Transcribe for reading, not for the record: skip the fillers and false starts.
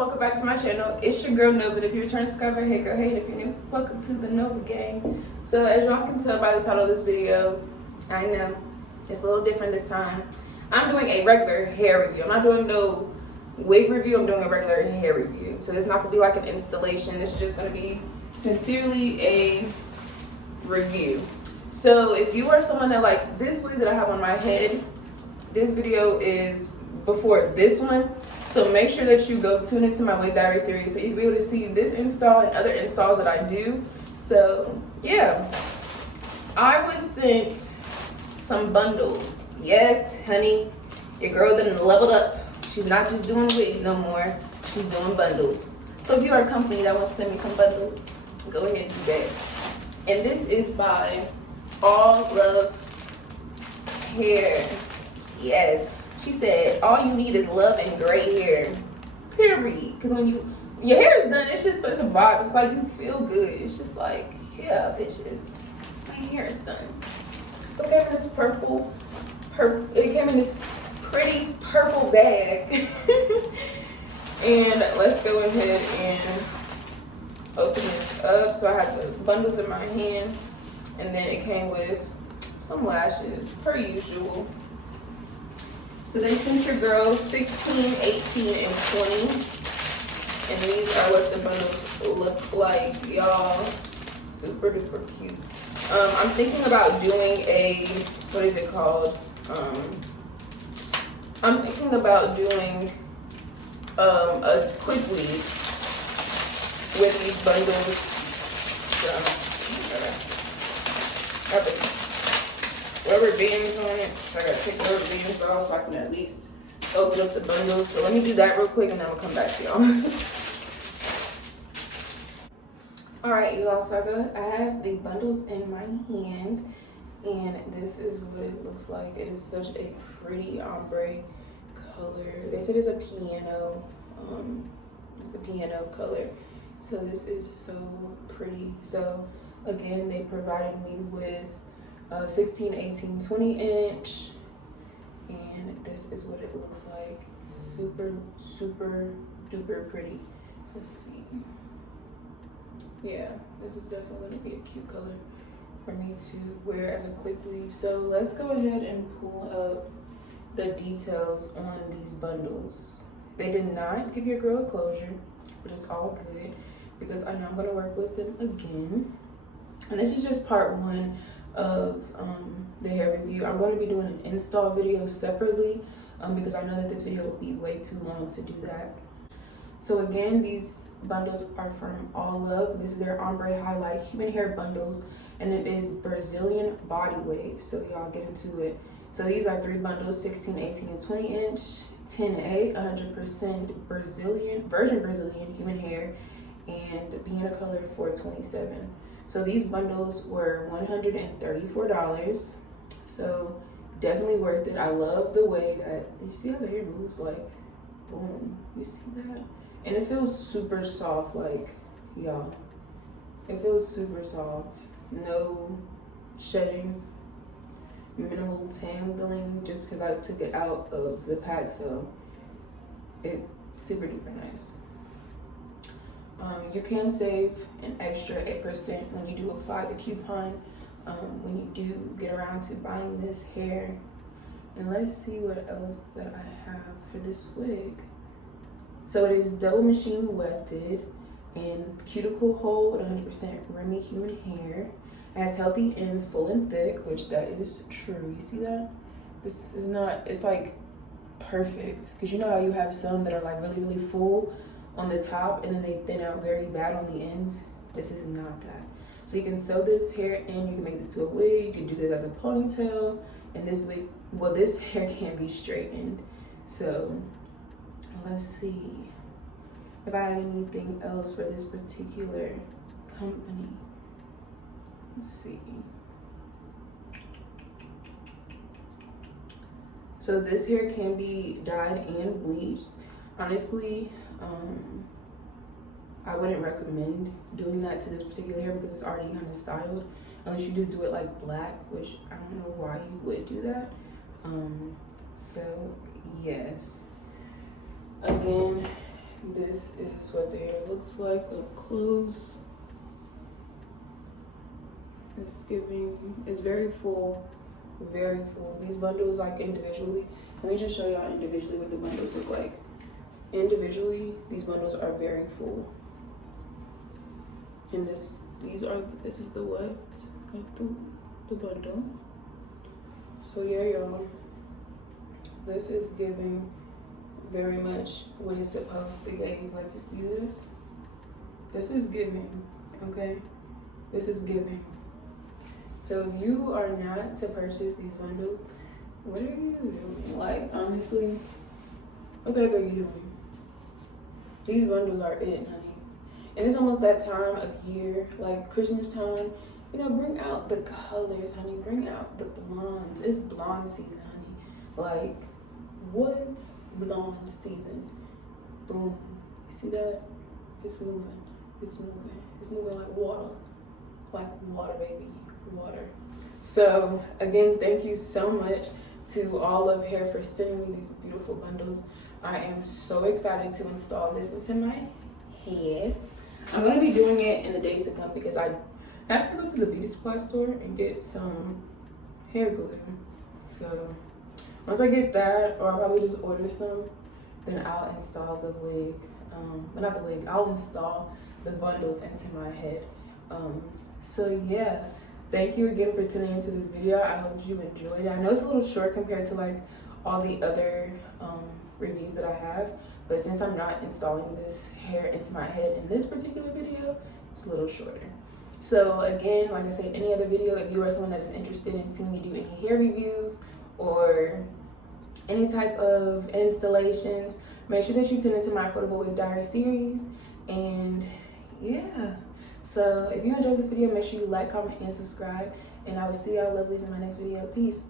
welcome back to my channel. It's your girl Nova. If you're a return subscriber, hey girl, hey. And if you're new, welcome to the Nova gang. So as y'all can tell by the title of this video, I know it's a little different this time. I'm doing a regular hair review. I'm not doing no wig review. I'm doing a regular hair review. So it's not gonna be like an installation. This is just gonna be sincerely a review. So if you are someone that likes this wig that I have on my head, this video is before this one. So make sure that you go tune into my wig diary series so you'll be able to see this install and other installs that I do. So yeah, I was sent some bundles. Yes, honey, your girl done leveled up. She's not just doing wigs no more. She's doing bundles. So if you are a company that wants to send me some bundles, go ahead and do that. And this is by Allove Hair. Yes. She said, all you need is love and gray hair, period. Because when your hair is done, it's just such a vibe. It's like you feel good. It's just like, yeah, bitches, my hair is done. So it came in this it came in this pretty purple bag. And let's go ahead and open this up. So I have the bundles in my hand. And then it came with some lashes, per usual. So they sent your girls 16, 18, and 20. And these are what the bundles look like, y'all. Super duper cute. I'm thinking about doing a, what is it called? I'm thinking about doing a quick weave with these bundles. So, rubber bands on it. So I gotta take the rubber bands off so I can at least open up the bundles. So let me do that real quick and then I'll come back to y'all. Alright, you all, so I have the bundles in my hands and this is what it looks like. It is such a pretty ombre color. They said it's a piano, it's a piano color. So this is so pretty. So again, they provided me with 16, 18, 20 inch, and this is what it looks like. Super, super duper pretty. So let's see. Yeah, this is definitely going to be a cute color for me to wear as a quick weave. So let's go ahead and pull up the details on these bundles. They did not give your girl closure, but it's all good because I know I'm going to work with them again. And this is just part one of the hair review. I'm going to be doing an install video separately because I know that this video will be way too long to do that. So again, these bundles are from Allove. This is their ombre highlight human hair bundles, and it is Brazilian body wave. So y'all get into it. So these are 3 bundles, 16, 18, and 20 inch, 10A, 100% virgin Brazilian human hair, and piano color 427. So these bundles were $134. So definitely worth it. I love the way that, you see how the hair moves, like, boom, you see that? And it feels super soft, like, y'all. It feels super soft. No shedding, minimal tangling, just because I took it out of the pack, so it's super duper nice. You can save an extra 8% when you do apply the coupon when you do get around to buying this hair. And let's see what else that I have for this wig. So it is double machine wefted and cuticle hold, 100% Remy human hair. It has healthy ends, full and thick, which that is true. You see that? This is not, it's like perfect. Because you know how you have some that are like really, really full on the top and then they thin out very bad on the ends. This is not that. So you can sew this hair in, you can make this to a wig, you can do this as a ponytail, and this wig, well, this hair can be straightened. So let's see if I have anything else for this particular company. Let's see. So this hair can be dyed and bleached. Honestly, I wouldn't recommend doing that to this particular hair because it's already kind of styled, unless you just do it like black, which I don't know why you would do that. So yes, again, this is what the hair looks like up close. It's giving, it's very full, very full. These bundles, like individually, let me just show y'all individually what the bundles look like. Individually, these bundles are very full. And this is the weft of the bundle. So yeah, y'all, this is giving very much what it's supposed to give. Like, you see this? This is giving, okay? This is giving. So if you are not to purchase these bundles, what are you doing? Like, honestly, what the heck are you doing? These bundles are it, honey. And it's almost that time of year, like Christmas time. You know, bring out the colors, honey. Bring out the blondes. It's blonde season, honey. Like, what? Blonde season. Boom. You see that? It's moving. It's moving. It's moving like water. Like water, baby. Water. So again, thank you so much to Allove Hair for sending me these beautiful bundles. I am so excited to install this into my head. I'm going to be doing it in the days to come because I have to go to the beauty supply store and get some hair glue. So once I get that, or I'll probably just order some, then I'll install the wig. Not the wig, I'll install the bundles into my head. So yeah, thank you again for tuning into this video. I hope you enjoyed it. I know it's a little short compared to like all the other reviews that I have, but since I'm not installing this hair into my head in this particular video, it's a little shorter. So again, like I said, any other video, if you are someone that is interested in seeing me do any hair reviews or any type of installations, make sure that you tune into my Affordable Wig Diary series. And yeah, so if you enjoyed this video, make sure you like, comment, and subscribe. And I will see y'all lovelies in my next video. Peace.